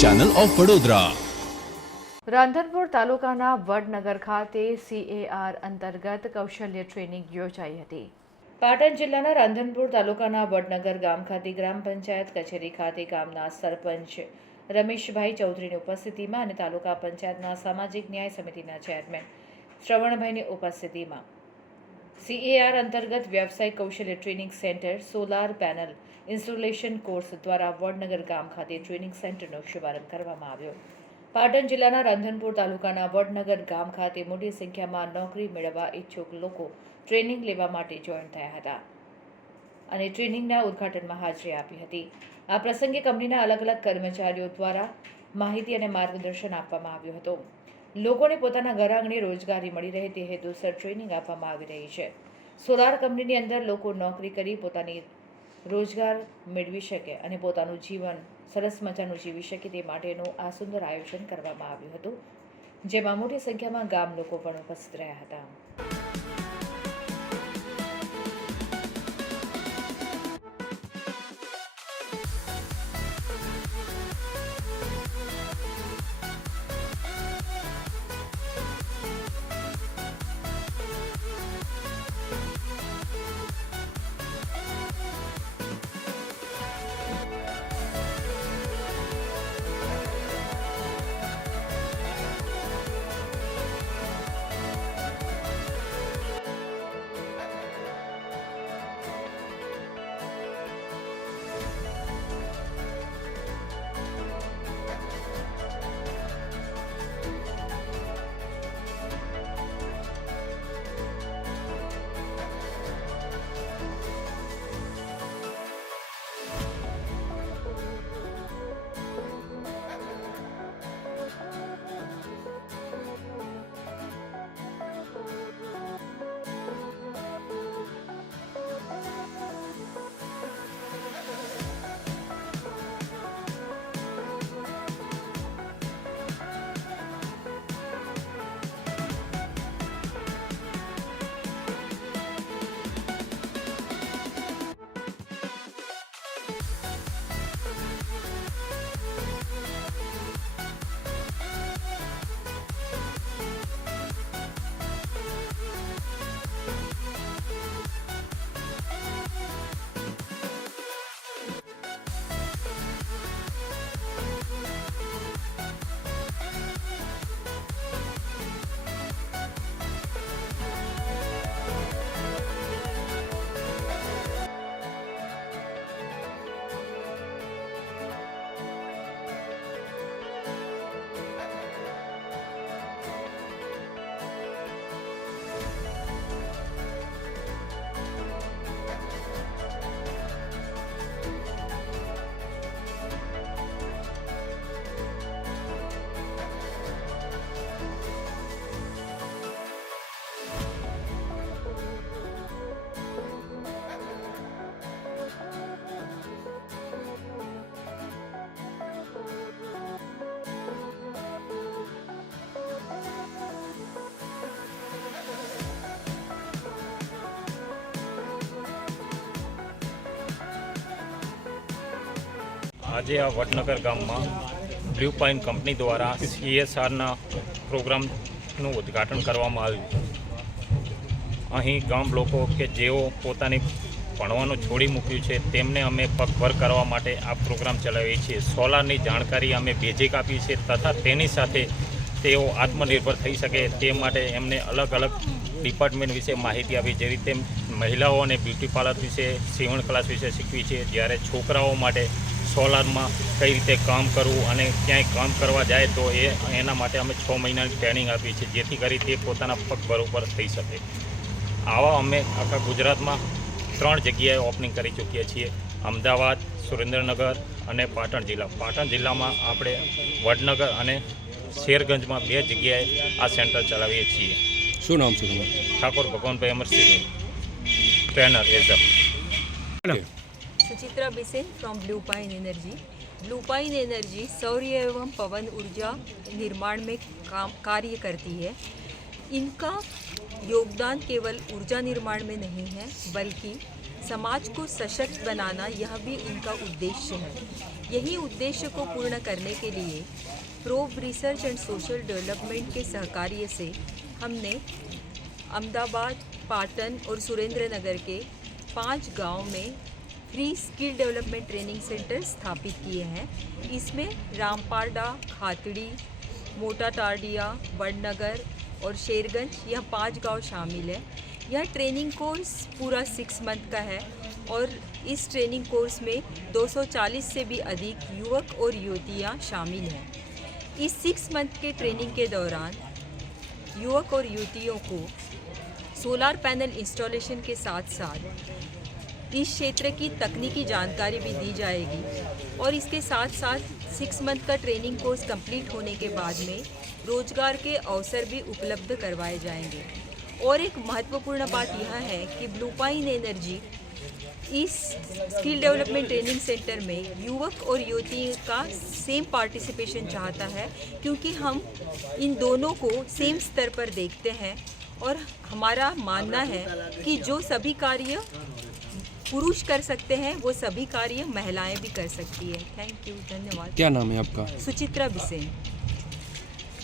Channel of Vadodara Radhanpur તાલુકાના વડનગર ખાતે CAR અંતર્ગત કૌશલ્ય ટ્રેનિંગ યોજાઈ હતી. પાટણ જિલ્લાના રાંધનપુર તાલુકાના વડનગર ગામ ખાતે ગ્રામ પંચાયત કચેરી ખાતે ગામના સરપંચ રમેશભાઈ ચૌધરીની ઉપસ્થિતિમાં અને તાલુકા પંચાયતના સામાજિક ન્યાય સમિતિના ચેરમેન શ્રવણભાઈની ઉપસ્થિતિમાં સીએઆર અંતર્ગત વ્યવસાય કૌશલ્ય training centre, solar panel, installation course દ્વારા વડનગર ગામ ખાતે ટ્રેનિંગ સેન્ટરનો શુભારંભ કરવામાં આવ્યો. પાટણ જિલ્લાના રાંધનપુર તાલુકાના વડનગર ગામ ખાતે મોટી સંખ્યામાં નોકરી મેળવવા ઈચ્છુક લોકો ટ્રેનિંગ લેવા માટે જોઈન થયા હતા અને ટ્રેનિંગના ઉદ્ઘાટનમાં હાજરી આપી હતી. આ પ્રસંગે કંપનીના અલગ અલગ કર્મચારીઓ દ્વારા માહિતી અને માર્ગદર્શન આપવામાં આવ્યું હતું. લોકોને પોતાના ઘર આંગણે રોજગારી મળી રહે તે હેતુસર ટ્રેનિંગ આપવામાં આવી રહી છે. સોલાર કંપનીની અંદર લોકો નોકરી કરી પોતાની રોજગાર મેળવી શકે અને પોતાનું જીવન સરસ મજાનું જીવી શકે તે માટેનું આ સુંદર આયોજન કરવામાં આવ્યું હતું, જેમાં મોટી સંખ્યામાં ગામ લોકો પણ ઉપસ્થિત રહ્યા હતા. આજે આ વડનગર ગામમાં બ્લુ પાઇન કંપની દ્વારા સીએસઆરના પ્રોગ્રામનું ઉદ્ઘાટન કરવામાં આવ્યું. અહીં ગામ લોકો કે જેઓ પોતાની ભણવાનું છોડી મૂક્યું છે, તેમને અમે પગભર કરવા માટે આ પ્રોગ્રામ ચલાવીએ છીએ. સોલારની જાણકારી અમે બેઝિક આપી છે તથા તેની સાથે તેઓ આત્મનિર્ભર થઈ શકે તે માટે એમને અલગ અલગ ડિપાર્ટમેન્ટ વિશે માહિતી આપી. જે રીતે મહિલાઓને બ્યુટી પાર્લર વિશે, સીવણ ક્લાસ વિશે શીખવી છે. જ્યારે છોકરાઓ માટે સોલારમાં કઈ રીતે કામ કરવું અને ક્યાંય કામ કરવા જાય તો એ એના માટે અમે છ મહિનાની ટ્રેનિંગ આપી છે જેથી કરી તે પોતાના પગ બરોબર થઈ શકે. આવા અમે આખા ગુજરાતમાં ત્રણ જગ્યાએ ઓપનિંગ કરી ચૂક્યા છીએ. અમદાવાદ સુરેન્દ્રનગર અને પાટણ જિલ્લા. પાટણ જિલ્લામાં આપણે વડનગર અને શેરગંજમાં બે જગ્યાએ આ સેન્ટર ચલાવીએ છીએ. શું નામ છે તમારું? Thakor Bhagwanbhai Amarsinh trainer as a Suchitra Bisen from blue pine energy blue pine energy सौर्य एवं पवन ऊर्जा निर्माण में काम, कार्य करती है। इनका योगदान केवल ऊर्जा निर्माण में नहीं है, बल्कि समाज को सशक्त बनाना यह भी इनका उद्देश्य है। यही उद्देश्य को पूर्ण करने के लिए probe research and social development के सहकार्य से हमने अहमदाबाद, पाटन और सुरेंद्र नगर के पाँच गाँव में free skill development training centre स्थापित किए हैं। इसमें रामपाड़ा, खातड़ी, मोटा टारडिया बड़नगर और शेरगंज, यह पाँच गाँव शामिल है। यह ट्रेनिंग कोर्स पूरा सिक्स मंथ का है और इस ट्रेनिंग कोर्स में 240 से भी अधिक युवक और युवतियाँ शामिल हैं। इस सिक्स मंथ के ट्रेनिंग के दौरान युवक और युवतियों को सोलार पैनल इंस्टॉलेशन के साथ साथ इस क्षेत्र की तकनीकी जानकारी भी दी जाएगी और इसके साथ साथ सिक्स मंथ का ट्रेनिंग कोर्स कंप्लीट होने के बाद में रोज़गार के अवसर भी उपलब्ध करवाए जाएँगे। और एक महत्वपूर्ण बात यह है कि ब्लूपाइन एनर्जी इस स्किल डेवलपमेंट ट्रेनिंग सेंटर में युवक और युवती का सेम पार्टिसिपेशन चाहता है क्योंकि हम इन दोनों को सेम स्तर पर देखते हैं और हमारा मानना है कि जो सभी कार्य पुरुष कर सकते हैं वो सभी कार्य महिलाएं भी कर सकती है थैंक यू धन्यवाद क्या नाम है आपका सुचित्रा बिसेन